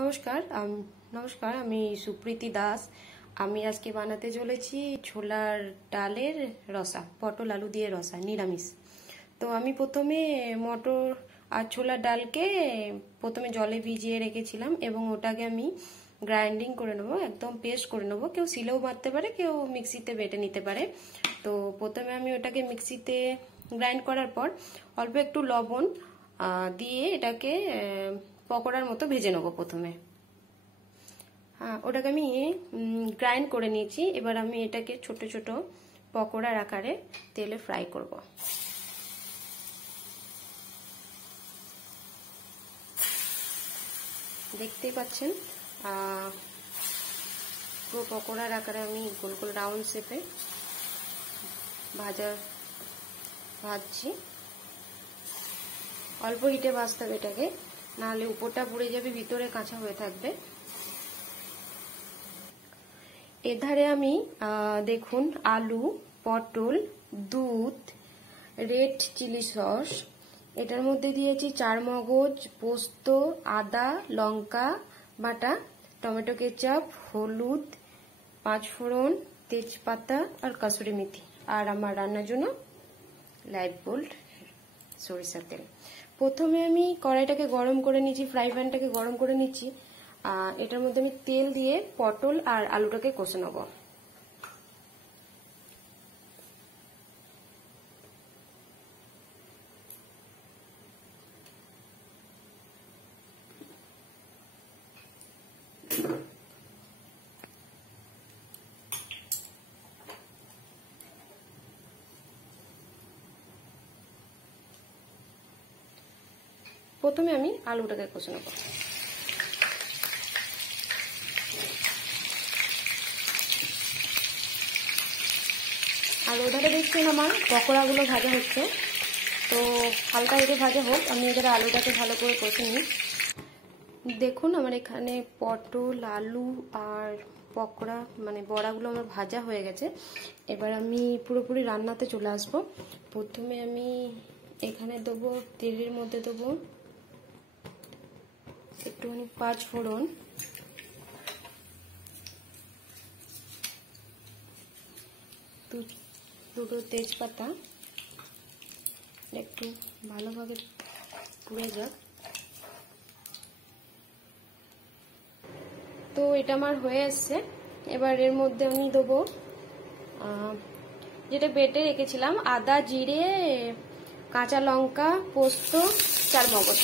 নমস্কার নমস্কার, আমি সুপ্রীতি দাস। আমি আজকে বানাতে চলেছি ছোলার ডালের রসা, পটল আলু দিয়ে রসা, নিরামিষ। তো আমি প্রথমে মটর আর ছোলার ডালকে প্রথমে জলে ভিজিয়ে রেখেছিলাম এবং ওটাকে আমি গ্রাইন্ডিং করে নেবো, একদম পেস্ট করে নেবো। কেউ শিলেও বাটতে পারে, কেউ মিক্সিতে বেটে নিতে পারে। তো প্রথমে আমি ওটাকে মিক্সিতে গ্রাইন্ড করার পর অল্প একটু লবণ দিয়ে এটাকে পকোড়ার মতো ভেজে নেবো প্রথমে। ওটাকে আমি গ্রাইন্ড করে নিয়েছি। এবার আমি এটাকে ছোট ছোট পকোড়ার আকারে তেলে ফ্রাই করব। দেখতেই পাচ্ছেন পুরো পকোড়ার আকারে আমি গোল গোল রাউন্ড শেপে ভাজছি। অল্প হিটে ভাজতে হবে এটাকে, নাহলে উপরটা পুড়ে যাবে, ভিতরে কাঁচা হয়ে থাকবে। এধারে আমি দেখুন আলু, পটল, দুধ, রেড চিলি সস, এটার মধ্যে দিয়েছি চারমগজ, পোস্ত, আদা, লঙ্কা বাটা, টমেটো কেচাপ, হলুদ, পাঁচফোড়ন, তেজপাতা আর কাসুরি মেথি, আর আমার রান্নার জন্য লাইভ গোল্ড সরিষার তেল। প্রথমে আমি কড়াইটাকে গরম করে নিচ্ছি, ফ্রাই প্যানটাকে গরম করে নিচ্ছি। এটার মধ্যে আমি তেল দিয়ে পটল আর আলুটাকে কষে নেব। প্রথমে আমি আলুটাকে কষে নেব। আর ওধারে দেখছেন আমার পকোড়াগুলো ভাজা হচ্ছে, তো হালকা একটু ভাজা হোক, আমি এখানে আলুটাকে ভালো করে কষে নিই। দেখুন আমার এখানে পটল, আলু আর পকোড়া মানে বড়াগুলো আমার ভাজা হয়ে গেছে। এবার আমি পুরোপুরি রান্নাতে চলে আসব। প্রথমে আমি এখানে দেবো, তেলের মধ্যে দেবো একটুখানি পাঁচফোড়ন, দুটো তেজপাতা, একটু ভালোভাবে পুড়ে যাক। তো এটা আমার হয়ে আসছে। এবার এর মধ্যে আমি দেবো যেটা বেটে রেখেছিলাম, আদা, জিরে, কাঁচা লঙ্কা, পোস্ত, চারমগজ।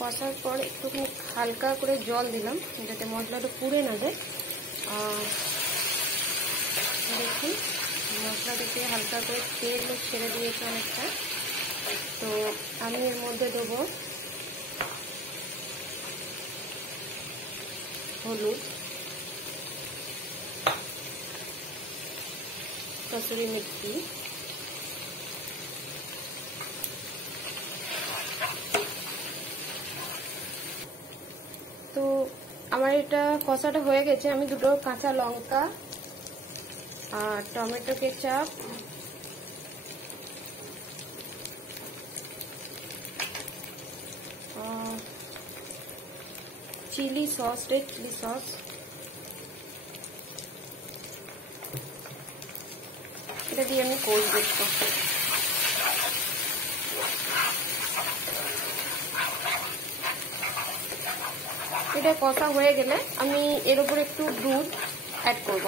কষার পর একটুখানি হালকা করে জল দিলাম যাতে মশলাটা পুড়ে না যায়। দেখুন মশলা থেকে হালকা করে তেল ছেড়ে দিয়েছে অনেকটা। তো আমি এর মধ্যে দেবো হলুদ, কসুরি মেথি, তো আমার এটা কষাটা হয়ে গেছে। আমি দুটো কাঁচা লঙ্কা আর tomato ketchup, chilli sauce, red chilli sauce, এটা দিয়ে আমি কষবো। এটা কষা হয়ে গেলে আমি এর উপর একটু দুধ অ্যাড করব।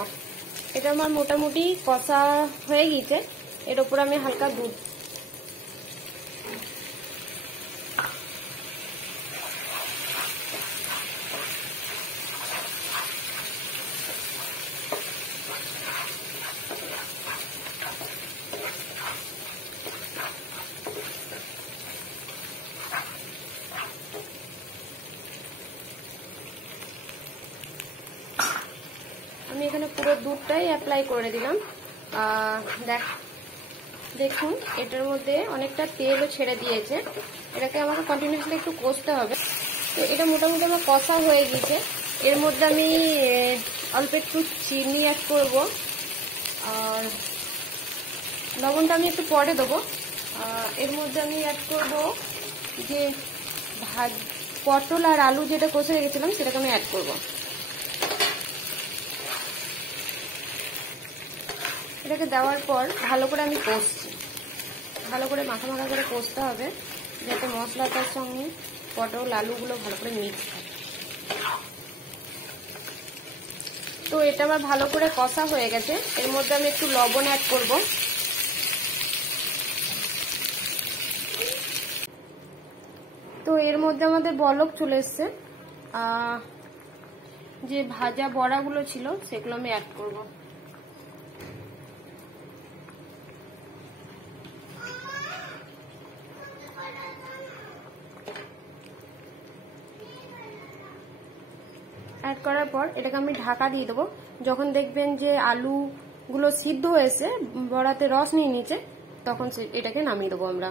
এটা আমার মোটামুটি কষা হয়ে গিয়েছে, এর উপর আমি হালকা দুধ। আমি এখানে পুরো দুধটাই অ্যাপ্লাই করে দিলাম। দেখুন এটার মধ্যে অনেকটা তেলও ছেড়ে দিয়েছে, এটাকে আমাকে কন্টিনিউসলি একটু কষতে হবে। তো এটা মোটামুটি আমার কষা হয়ে গেছে। এর মধ্যে আমি অল্প একটু চিনি অ্যাড করব, আর লবণটা আমি একটু পরে দেবো। এর মধ্যে আমি অ্যাড করব যে পটল আর আলু যেটা কষে রেখেছিলাম সেটাকে আমি অ্যাড করব। এটাকে দেওয়ার পর ভালো করে আমি কষছি, ভালো করে মাখা মাখা করে কষতে হবে যাতে মশলাটার সঙ্গে পটল আলুগুলো ভালো করে মিক্স হয়। তো এটা আমার ভালো করে কষা হয়ে গেছে। এর মধ্যে আমি একটু লবণ অ্যাড করব। তো এর মধ্যে আমাদের বলক চলে এসছে। যে ভাজা বড়াগুলো ছিল সেগুলো আমি অ্যাড করব। অ্যাড করার পর এটাকে আমি ঢাকা দিয়ে দেবো। যখন দেখবেন যে আলুগুলো সিদ্ধ হয়েছে, বড়াতে রস নিয়ে নিচে, তখন এটাকে নামিয়ে দেবো আমরা।